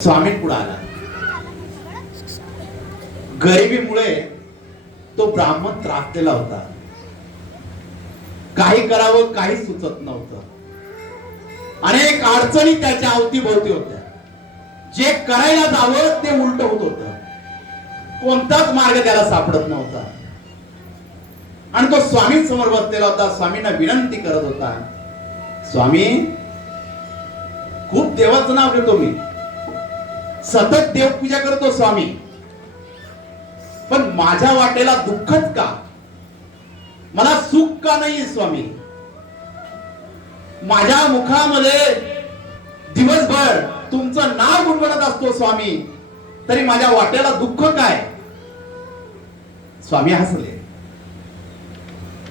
स्वामी पुढे आला. गरिबीमुळे तो ब्राह्मण त्रासलेला होता. काही करावं काही सुचत नव्हतं. अनेक अडचणी त्याच्या अवतीभोवती होत्या. जे करायला जावं ते उलट होत होतं. कोणताच मार्ग त्याला सापडत नव्हता. आणि तो स्वामी समोर बसलेला होता. स्वामींना विनंती करत होता, स्वामी, खूप देवाचं नाव घेतो मी, सतत देवपूजा करतो स्वामी, पण माझ्या वाटेला दुःखच का? मला सुख का नाही स्वामी? माझ्या मुखामध्ये दिवसभर तुमचं नाव गुणगुणत असतो स्वामी, तरी माझ्या वाटेला दुःख काय? स्वामी हसले.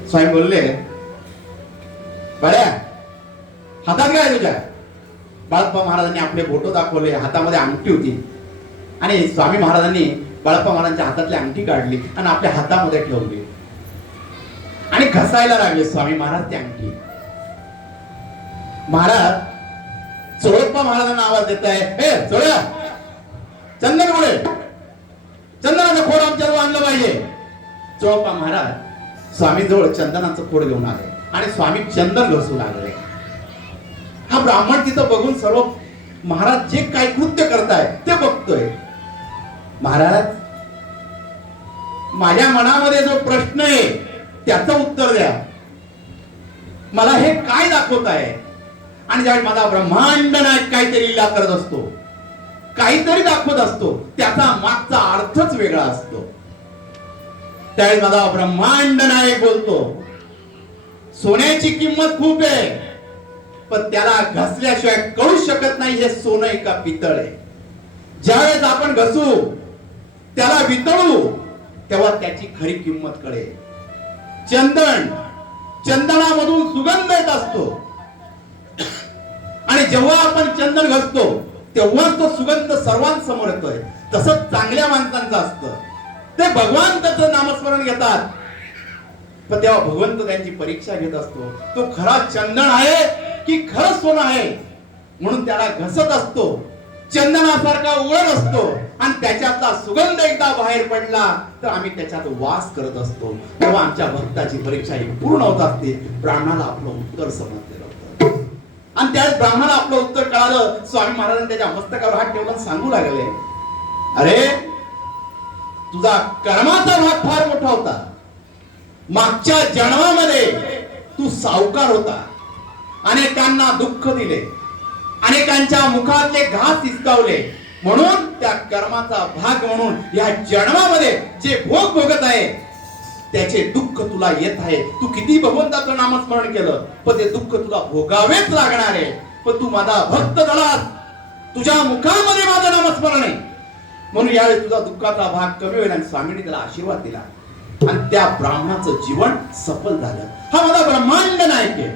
स्वामी बोलले, बऱ्या हातात काय तुझ्या? बाळप्पा महाराजांनी आपले फोटो दाखवले. हातामध्ये अंगठी होती आणि स्वामी महाराजांनी बाळप्पा महाराजांच्या हातातली अंगठी काढली आणि आपल्या हातामध्ये ठेवली आणि घसायला लागले स्वामी महाराज ती अंगठी. महाराज चोळप्पा महाराजांना आवाज देत आहे, हे चोळ्या, चंदन गोळे, चंदनाचं खोड आमच्याजवळ आणलं पाहिजे. चोळप्पा महाराज स्वामी जवळ चंदनाचं खोड घेऊन आले आणि स्वामी चंदन घसू लागले. हा ब्राह्मण तिथं बघून सर्व महाराज जे काही कृत्य करताय ते बघतोय. महाराज, माझ्या मनामध्ये जो प्रश्न आहे त्याचं उत्तर द्या. मला हे काय दाखवत आहे? आणि ज्यावेळी माझा ब्रह्मांड नायक काहीतरी लीला करत असतो, काहीतरी दाखवत असतो, त्याचा मागचा अर्थच वेगळा असतो. त्यावेळी माझा ब्रह्मांड नायक बोलतो, सोन्याची किंमत खूप आहे, पण त्याला घसल्याशिवाय कळू शकत नाही हे सोनं आहे का पितळ आहे. ज्यावेळेस आपण घसू, त्याला वितळू, तेव्हा त्याची खरी किंमत कळेल. चंदन, चंदनामधून सुगंध येत असतो आणि जेव्हा आपण चंदन घसतो तेव्हा तो सुगंध सर्वांसमोर येतोय. तसंच चांगल्या माणसांचं असतं. ते भगवान त्याचं नामस्मरण घेतात, पण तेव्हा भगवंत त्यांची परीक्षा घेत असतो. तो खरा चंदन आहे की खरं सोनं आहे, म्हणून त्याला घसत असतो. चंदनासारखा उघड असतो आणि त्याच्यातला सुगंध एकदा बाहेर पडला तर आम्ही त्याच्यात वास करत असतो. तेव्हा आमच्या भक्ताची परीक्षा ही पूर्ण होत असते. ब्राह्मणाला आपलं उत्तर समजलेलं होतं आणि त्याच ब्राह्मणाला आपलं उत्तर कळालं. स्वामी महाराजांनी त्याच्या मस्तकावर हात ठेवून सांगू लागले, अरे, तुझा कर्माचा भाग फार मोठा होता. मागच्या जन्मामध्ये तू सावकार होता, अनेकांना दुःख दिले, अनेकांच्या मुखातले घास हिसकावले, म्हणून त्या कर्माचा भाग म्हणून या जन्मामध्ये जे भोग भोगत आहे त्याचे दुःख तुला येत आहे. तू किती भगवंताचं नामस्मरण केलं पण ते दुःख तुला भोगावेच लागणार आहे. पण तू माझा भक्त झालास, तुझ्या मुखामध्ये माझं नामस्मरण आहे, म्हणून यावेळी तुझा दुःखाचा भाग कमी होईल. आणि स्वामींनी त्याला आशीर्वाद दिला आणि त्या ब्राह्मणाचं जीवन सफल झालं. हा माझा ब्रह्मांड नायक आहे.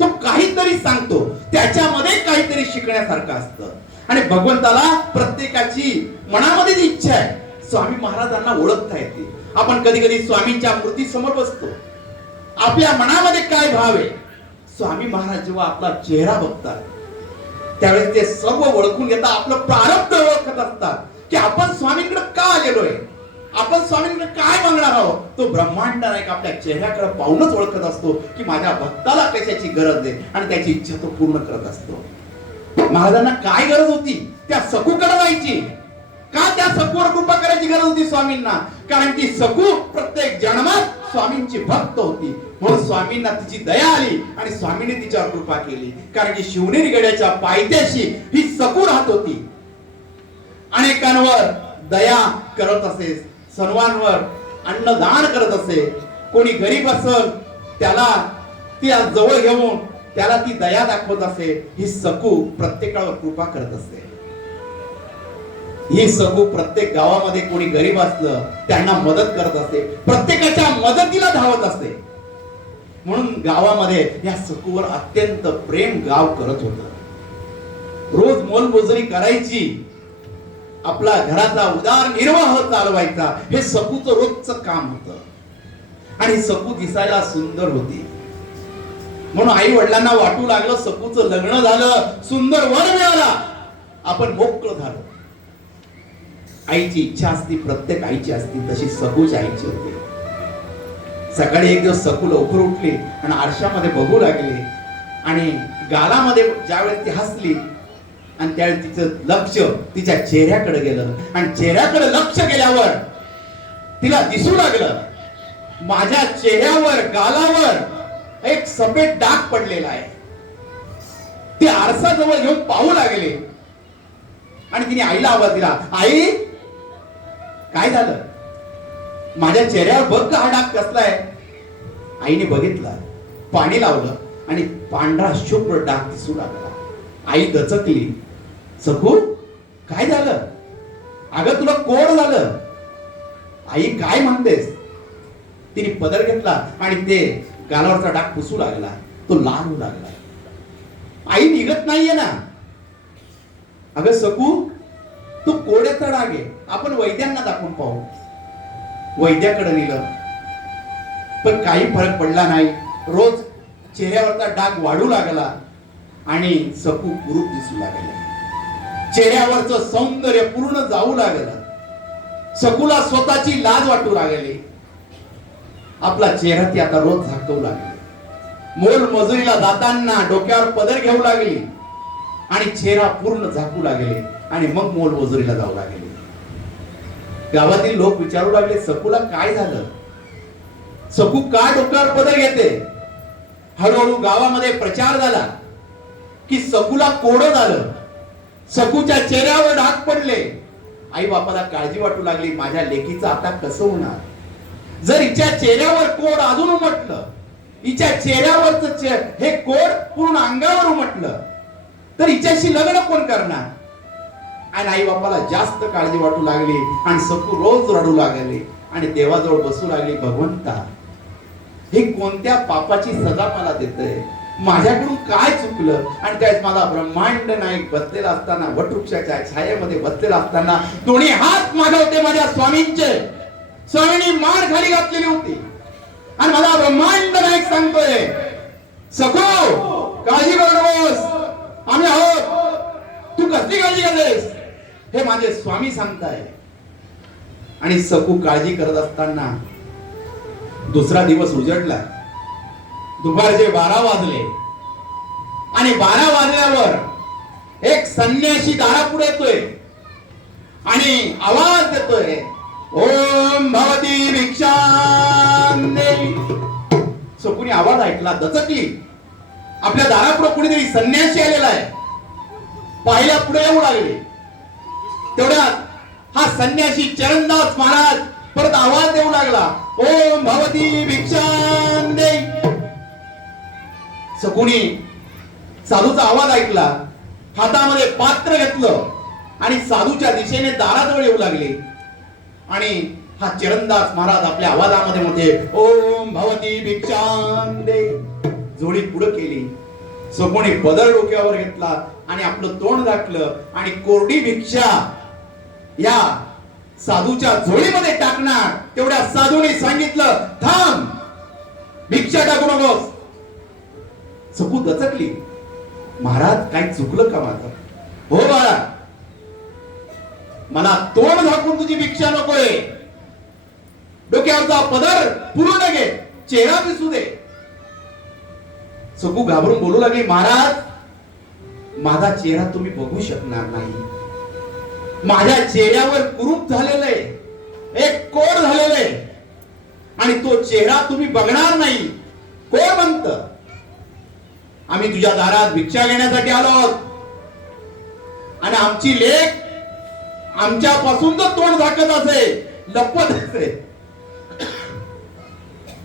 तो काहीतरी सांगतो, त्याच्यामध्ये काहीतरी शिकण्यासारखं असतं. आणि भगवंताला प्रत्येकाची मनामध्ये जी इच्छा आहे स्वामी महाराजांना ओळखता येते. आपण कधी कधी स्वामींच्या मूर्ती समोर बसतो, आपल्या मनामध्ये काय भाव आहे, स्वामी महाराज जेव्हा आपला चेहरा बघतात त्यावेळेस ते सर्व ओळखून घेतात. आपलं प्रारब्ध ओळखत असतात की आपण स्वामींकडे का आलेलोय, आपण स्वामींकडे काय मागणार आहोत. तो ब्रह्मांड नायक आपल्या चेहऱ्याकडे पाहूनच ओळखत असतो की माझ्या भक्ताला कशाची गरज आहे आणि त्याची इच्छा तो पूर्ण करत असतो. महाराजांना काय गरज होती? त्या सखूकडे जायची का? त्या सखूवर कृपा करायची गरज होती स्वामींना, कारण ती सखू प्रत्येक जन्मात स्वामींची भक्त होती. म्हणून स्वामींना तिची दया आली आणि स्वामींनी तिच्यावर कृपा केली. कारण की शिवनेरी गडाच्या पायथ्याशी ही सखू राहत होती. अनेकांवर दया करत असे, सर्वांवर अन्नदान करत असे. कोणी गरीब असेल त्याला ती जवळ घेऊन त्याला ती दया दाखवत असे. ही सखू प्रत्येकावर कृपा करत असे. ही सखू प्रत्येक गावामध्ये कोणी गरीब असलं त्यांना मदत करत असे, प्रत्येकाच्या मदतीला धावत असे. म्हणून गावामध्ये या सखूवर अत्यंत प्रेम गाव करत होतं. रोज मोलमजुरी करायची, आपला घराचा उदरनिर्वाह चालवायचा, हे सखूचं रोजचं काम होतं. आणि सखू दिसायला सुंदर होती, म्हणून आई वडिलांना वाटू लागलं सखूचं लग्न झालं, सुंदर वर मिळाला. आपण मोकळं झालो. आईची इच्छा असती, प्रत्येक आईची असती, तशी सकूच्या आईची होती. सकाळी एक दिवस सकू लवकर उठली आणि आरशामध्ये बघू लागली आणि गालामध्ये ज्यावेळेस ती हसली आणि त्यावेळेस तिचं लक्ष तिच्या चेहऱ्याकडे गेलं आणि चेहऱ्याकडे लक्ष गेल्यावर तिला दिसू लागलं माझ्या चेहऱ्यावर, गालावर एक सफेद डाग पडलेला आहे. ती आरसा जवळ घेऊन पाहू लागले आणि तिने आईला आवाज दिला, आई काय झालं? माझ्या चेहऱ्यावर बघ का हा डाग कसलाय. आईने बघितला, पाणी लावलं आणि पांढरा शुभ्र डाग दिसू लागला. आई दचकली, सकू काय झालं? अगं तुला कोड झालं. आई काय म्हणतेस? तिने पदर घेतला आणि ते गालावरचा डाग पुसू लागला. तो लाल होऊ लागला. आई निघत नाहीये ना. अगं सकू तू कोड्याचा डाग आहे, आपण वैद्यांना दाखवून पाहू. वैद्याकडे नेलं पण काही फरक पडला नाही. रोज चेहऱ्यावरचा डाग वाढू लागला आणि सकू कुरूप दिसू लागले. चेहऱ्यावरचं सौंदर्य पूर्ण जाऊ लागलं. सकूला स्वतःची लाज वाटू लागली. आपला चेहरा ती आता रोज झाकवू लागली. मोल मजुरीला जाताना डोक्यावर पदर घेऊ लागली आणि चेहरा पूर्ण झाकू लागले आणि मग मोल मजुरीला जाऊ लागले. गावातील लोक विचारू लागले, सकूला काय झालं? सकू का डोक्यावर पदर घेते? हळूहळू गावामध्ये प्रचार झाला की सकूला कोडं झालं, सकूच्या चेहऱ्यावर डाग पडले. आई बापाला काळजी वाटू लागली, माझ्या लेकीचं आता कसं होणार? जर हिच्या चेहऱ्यावर कोड अजून उमटलं, हिच्या चेहऱ्यावरच हे कोड पूर्ण अंगावर उमटलं तर हिच्याशी लग्न कोण करणार? आणि आई बापाला जास्त काळजी वाटू लागली आणि सकू रोज रडू लागले आणि देवाजवळ बसू लागली, भगवंता हे कोणत्या पापाची सजा मला देतय? माझ्याकडून काय चुकलं? आणि त्यावेळेस माझा ब्रह्मांड नायक बसलेला असताना, वटवृक्षाच्या छायेमध्ये बसलेला असताना दोन्ही हात मागवते माझ्या स्वामींचे. स्वामींनी मान खाली घातलेली होती आणि मला ब्रह्मांड नायक सांगतोय, सकू काळजी करू नकोस, आम्ही आहोत, तू कसली काळजी करतेस? हे माझे स्वामी सांगताय. आणि सकू काळजी करत असताना दुसरा दिवस उजडला. दुपारचे 12 वाजले आणि 12 वाजल्यावर एक संन्यासी दारापुढे येतोय आणि आवाज देतोय, ओम भवती भिक्षां देहि. सकूने आवाज ऐकला, दचकली. आपल्या दारापुढे कुणीतरी संन्यासी आलेला आहे. पाहिल्या पुढे येऊ लागले. तेवढ्यात हा संन्यासी चरणदास महाराज परत आवाज देऊ लागला, ओम भवती भिक्षां देहि. सकुनी साधूचा आवाज ऐकला, हातामध्ये पात्र घेतलं आणि साधूच्या दिशेने दाराजवळ येऊ लागले. आणि हा चरणदास महाराज आपल्या आवाजामध्ये मध्ये ओम भवती भिक्षां देहि जोडी पुढे केली. सकुनी पदर डोक्यावर घेतला आणि आपलं तोंड दाखलं आणि कोरडी भिक्षा या साधूच्या झोळीमध्ये टाकणार. तेवढ्या साधूने सांगितलं, थांब, भिक्षा टाकू नकोस. सकू दचकली, महाराज काय चुकलं का माझं? हो बाळा, मला तोंड झाकून तुझी भिक्षा नकोय. डोक्यावरचा पदर पूर्ण घे, चेहरा दिसू दे. सकू घाबरून बोलू लागली, महाराज माझा चेहरा तुम्ही बघू शकणार नाही. माझ्या चेहऱ्यावर कुरूप झालेलं आहे, एक कोड झालेलं आहे आणि तो चेहरा तुम्ही बघणार नाही. कोण म्हणतं? आम्ही तुझ्या दारात भिक्षा घेण्यासाठी आलो आहोत आणि आमची लेक आमच्यापासून जर तोंड झाकत असे, लपवत असे,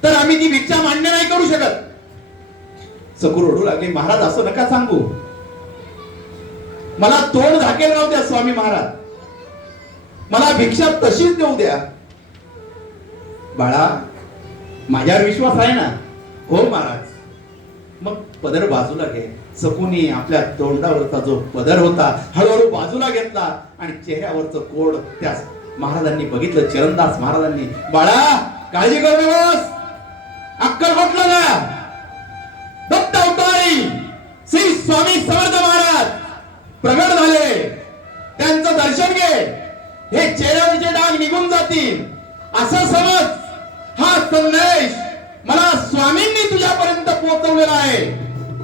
तर आम्ही ती भिक्षा मान्य नाही करू शकत. सकू रडू लागले, महाराज असं नका सांगू, मला तोंड झाकेल राहू द्या स्वामी महाराज, मला भिक्षा तशीच देऊ द्या. बाळा माझ्यावर विश्वास आहे ना? हो महाराज. मग पदर बाजूला घे. सकुनी आपल्या तोंडावरचा जो पदर होता हळूहळू बाजूला घेतला आणि चेहऱ्यावरचं कोड त्या महाराजांनी बघितलं. चरणदास महाराजांनी, बाळा काळजी करू नकोस, अक्कलकोटला जा, दत्त अवतारी श्री स्वामी समर्थ महाराज प्रगट झाले चेहऱ्यांचं दर्शन घे, हे चेहऱ्यावरचे डाग निघून जातील असं समज. हा संदेश मला स्वामींनी तुझ्यापर्यंत पोहोचवलेला आहे.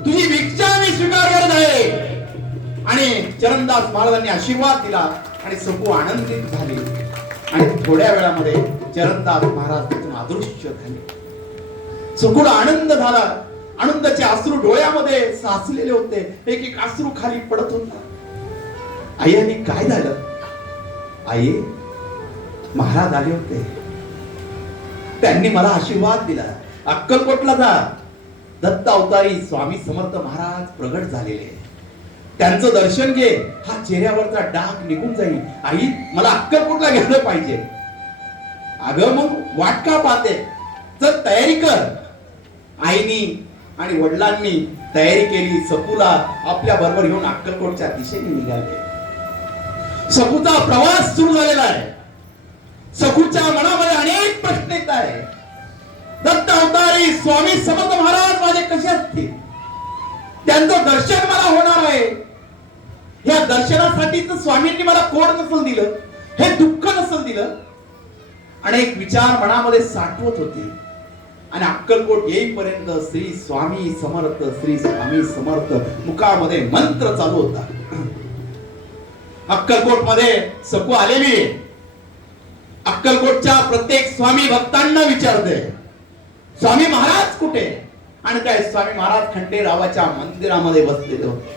तुझी भिक्षा मी स्वीकार करत आहे. आणि चरणदास महाराजांनी आशीर्वाद दिला आणि सखू आनंदित झाली. आणि थोड्या वेळामध्ये चरणदास महाराज तिथून अदृश्य झाले. सखूला आनंद झाला. आनंदाचे अश्रू डोळ्यामध्ये साचलेले होते. एक एक अश्रू खाली पडत होता. आई, आणि काय झालं? आई, महाराज आले होते, त्यांनी मला आशीर्वाद दिला. अक्कलकोटला जा, दत्त अवतारी स्वामी समर्थ महाराज प्रगट झालेले, त्यांचं दर्शन घे, हा चेहऱ्यावरचा डाग निघून जाईल. आई, मला अक्कलकोटला गेलं पाहिजे. अगं मग वाट का पाहते, चल तयारी कर. आईनी आणि वडिलांनी तयारी केली. सखूला आपल्या बरोबर घेऊन अक्कलकोटच्या दिशेने निघाले. सखूचा प्रवास सुरू झालेला आहे. सखूच्या मनामध्ये अनेक प्रश्न येत आहे. दत्त अवतारी स्वामी समर्थ महाराज माझे कसे असतील? त्यांचं दर्शन मला होणार आहे. या दर्शनासाठी तर स्वामींनी मला कोड नसेल दिलं, हे दुःख नसेल दिलं. अनेक विचार मनामध्ये साठवत होते. आणि अक्कलकोट येईपर्यंत श्री स्वामी समर्थ, श्री स्वामी समर्थ मुखामध्ये मंत्र चालू होता. अक्कलकोट मध्ये सखू आलेली. अक्कलकोटच्या प्रत्येक स्वामी भक्तांना विचारते, स्वामी महाराज कुठे? आणि त्या स्वामी महाराज खंडेरावाच्या मंदिरामध्ये बसलेले होते.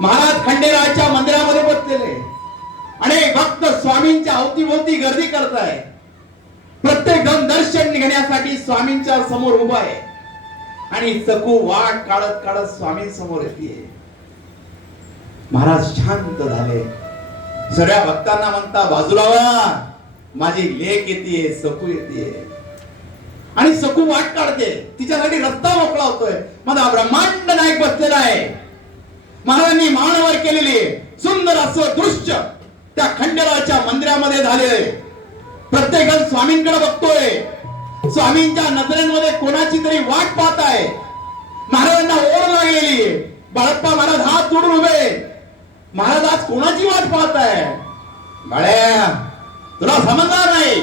महाराज खंडेरावाच्या मंदिरामध्ये बसलेले. अनेक भक्त स्वामींच्या अवतीभोवती गर्दी करताय. प्रत्येक जण दर्शन घेण्यासाठी स्वामींच्या समोर उभा आहे. आणि सखू वाट काढत काढत स्वामी समोर येते. महाराज शांत झाले. सगळ्या भक्तांना म्हणता, बाजूला वा, माझी लेक येते, सखू येते. आणि सखू वाट काढते, तिच्यासाठी रस्ता मोकळा होतोय. माझा ब्रह्मांड नायक बसलेला आहे. महाराजांनी मानवर केलेली सुंदर असं दृश्य त्या खंडेरावाच्या मंदिरामध्ये झाले. प्रत्येक जण स्वामींकडे बघतोय. स्वामींच्या नजरेमध्ये कोणाची तरी वाट पाहत आहे. महाराजांना ओढ लागलेली. बाळप्पा महाराज हात जोडून उभे. महाराज आज कोणाची वाट पाहत आहे? बाळ्या, तुला समजणार नाही,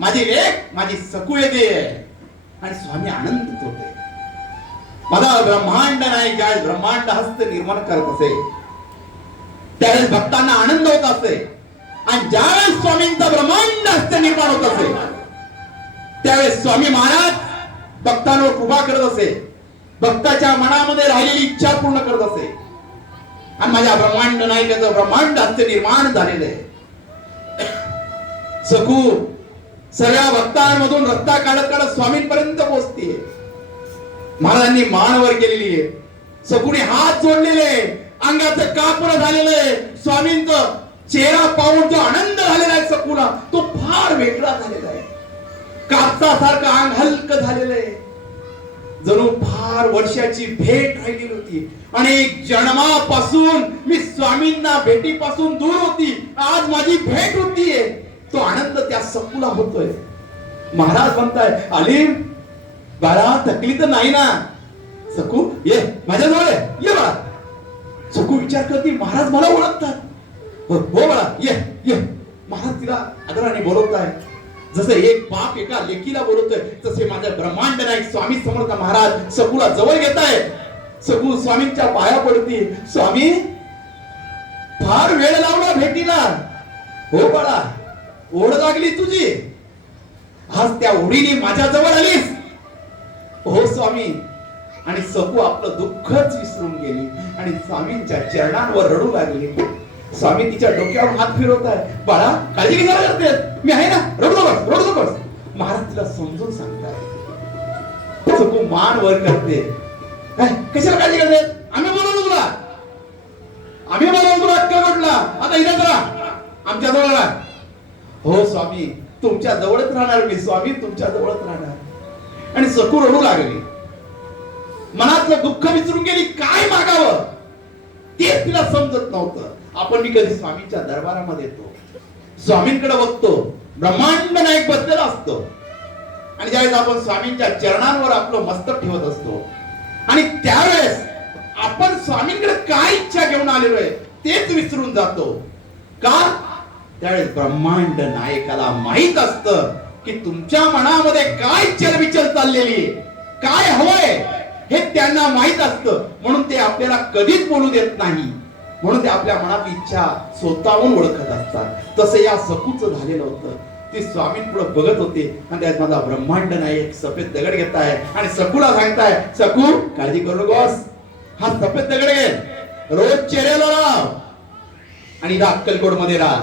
माझी लेक, माझी सखू येते. आणि स्वामी आनंदित होते. माझा ब्रह्मांड नाही, ज्या ब्रह्मांड हस्त निर्माण करत असे त्यावेळेस भक्तांना आनंद होत असे. आणि ज्यावेळेस स्वामींचा ब्रह्मांड हस्त निर्माण होत असे त्यावेळेस स्वामी महाराज भक्तांवर कृपा करत असे. भक्ताच्या मनामध्ये राहिलेली इच्छा पूर्ण करत असे. आणि माझ्या ब्रह्मांड नायकाचं ब्रह्मांड हस्त निर्माण झालेलं आहे. सखू सगळ्या भक्तांमधून रस्ता काढत काढत स्वामींपर्यंत पोहोचते. महाराजांनी मानवर केलेली आहे. सखूने हात जोडलेले, अंगाचं कापड झालेलं आहे. स्वामींचं चेहरा पाहून जो आनंद झालेला आहे सखूला, तो फार वेगळा झालेला आहे. कापसासारखं अंग हलक झालेलं आहे. जणू फार वर्षाची भेट राहिलेली होती. अनेक जन्मापासून मी स्वामींना भेटीपासून दूर होती. आज माझी भेट होतीये. तो आनंद त्या सखूला होतोय. महाराज म्हणताय, अलीम बाळा, थकली तर नाही ना? सखू ये माझ्याजवळ, ये बाळा. सखू विचार करते, महाराज मला ओळखतात. हो बाळा, ये ये. महाराज तिला आदराने बोलवताय. जसं एक बाप एका लेकीला बोलवतोय तसे माझे ब्रह्मांड नायक स्वामी समर्थ महाराज सखूला जवळ घेताय. सखू स्वामींच्या पाया पडती. स्वामी, फार वेळ लावला भेटीला. हो बाळा, ओढ लागली तुझी. आज त्या ओढीने माझ्या जवळ आलीस. हो स्वामी. आणि सखू आपलं दुःखच विसरून गेली आणि स्वामींच्या चरणांवर रडू लागली. स्वामी तिच्या डोक्यावर हात फिरवत आहे. बाळा, काळजी कशाला करतेस? मी आहे ना, रडू नकोस, रडू नकोस. महाराज तिला समजून सांगताय. सखू मान वर करते. कशाला काळजी करतेस? आम्ही बोलवलो तुला, आम्ही बोलवलो तुला अक्कलकोटला. आता इथे राहा, आमच्या जवळ राहा. हो स्वामी, तुमच्या जवळच राहणार मी. स्वामी, तुमच्या जवळच राहणार. आणि सखू रडू लागली. मनातलं दुःख विसरून गेली. काय मागावं तेच तिला समजत नव्हतं. आपण मी कधी स्वामींच्या दरबारामध्ये येतो, स्वामींकडे बघतो, ब्रह्मांड नायक बसलेला असतो. आणि ज्यावेळेस आपण स्वामींच्या चरणांवर आपलं मस्तक ठेवत असतो आणि त्यावेळेस आपण स्वामींकडे काय इच्छा घेऊन आलेलो आहे तेच विसरून जातो. का? त्यावेळेस ब्रह्मांड नायकाला माहित असतं की तुमच्या मनामध्ये काय चलबिचल चाललेली आहे, काय हवंय हे त्यांना माहित असतं. म्हणून ते आपल्याला कधीच बोलू देत नाही. म्हणून ते आपल्या मनातली इच्छा स्वतःहून ओळखत असतात. तसं या सकूचं झालेलं होतं. ते स्वामींपुढे बघत होते आणि त्यात माझा ब्रह्मांड नायक सफेद दगड घेताय आणि सकूला सांगताय, सकू काळजी करू नकोस, हा सफेद दगड घे, रोज चेहऱ्याला लाव आणि अक्कलकोट मध्ये राहा.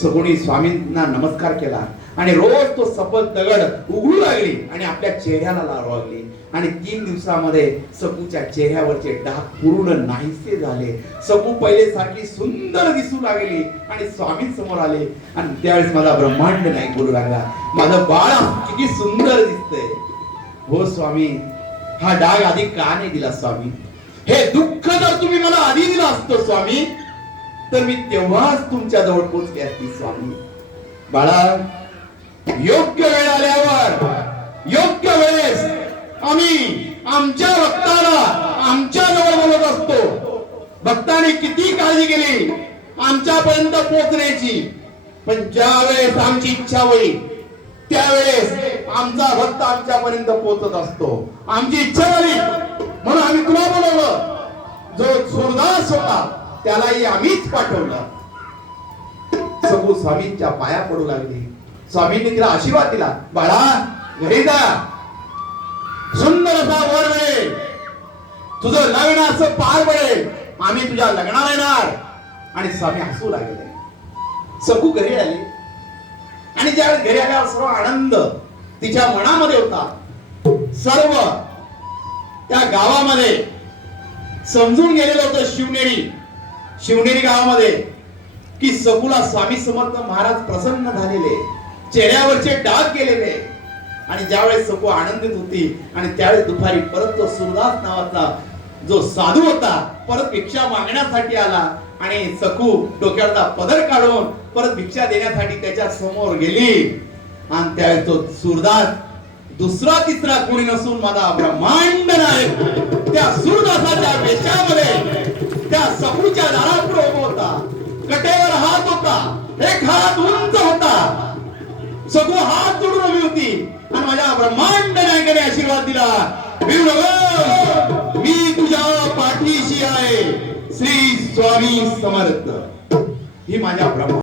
सगुणी स्वामींना नमस्कार केला आणि रोज तो सफेद दगड उघडू लागली आणि आपल्या चेहऱ्याला लावू लागली. आणि 3 दिवसामध्ये सकूच्या चेहऱ्यावरचे डाग पूर्ण नाहीसे झाले. सकू पहिले सारखी सुंदर दिसू लागली आणि स्वामींसमोर आले. आणि त्यावेळेस मला ब्रह्मांड नायक बोलू लागला, माझं बाळ किती सुंदर दिसतंय. हो स्वामी, हा डाग आधी का नाही दिला स्वामी? हे दुःख जर तुम्ही मला आधी दिलं असतं स्वामी, तर मी तेव्हाच तुमच्या जवळ पोहोचले असते स्वामी. बाळा, योग्य वेळ आल्यावर, योग्य वेळेस आम्ही आमच्या भक्ताला आमच्या जवळ बोलत असतो. भक्ताने किती काळजी केली आमच्यापर्यंत पोहोचण्याची, पण ज्या वेळेस आमची इच्छा होईल त्यावेळेस आमचा भक्त आमच्यापर्यंत पोहोचत असतो. आमची इच्छा झाली म्हणून आम्ही तुला बोलवलं. जो सुरदास होता त्यालाही आम्हीच पाठवलं. सगू स्वामींच्या पाया पडू लागली. स्वामींनी तिला आशीर्वाद दिला, बाळा घरी जा, सुंदर असा वर मिळेल, तुझं लग्न असं पार पडेल, आम्ही तुझ्या लग्नाला येणार. आणि स्वामी हसू लागले. सकू घरी आली आणि ज्यावेळेस घरी आल्यावर सर्व आनंद तिच्या मनामध्ये होता. सर्व त्या गावामध्ये समजून गेलेलं होतं शिवनेरी गावामध्ये की सकूला स्वामी समर्थ महाराज प्रसन्न झालेले, चेहऱ्यावरचे डाग गेलेले. आणि ज्यावेळेस सकू आनंदित होती आणि त्यावेळेस दुपारी परत तो सुरदास नावाचा जो साधू होता परत भिक्षा मागण्यासाठी आला. आणि सकू डोक्यावरचा पदर काढून परत भिक्षा देण्यासाठी त्याच्या समोर गेली. आणि त्यावेळेस तो सुरदास दुसरा तिसरा कोणी नसून माझा ब्रह्मांड नायक त्या सुरदासाच्या वेशामध्ये त्या सकूच्या दारापुढे उभा होता. कटेवर हात होता, एक हात उंच होता. सकू हात जोडून उभी होती आणि माझ्या ब्रह्मांड नायकाने आशीर्वाद दिला, मी तुझ्या पाठीशी आहे, श्री स्वामी समर्थ. ही माझ्या ब्रह्मा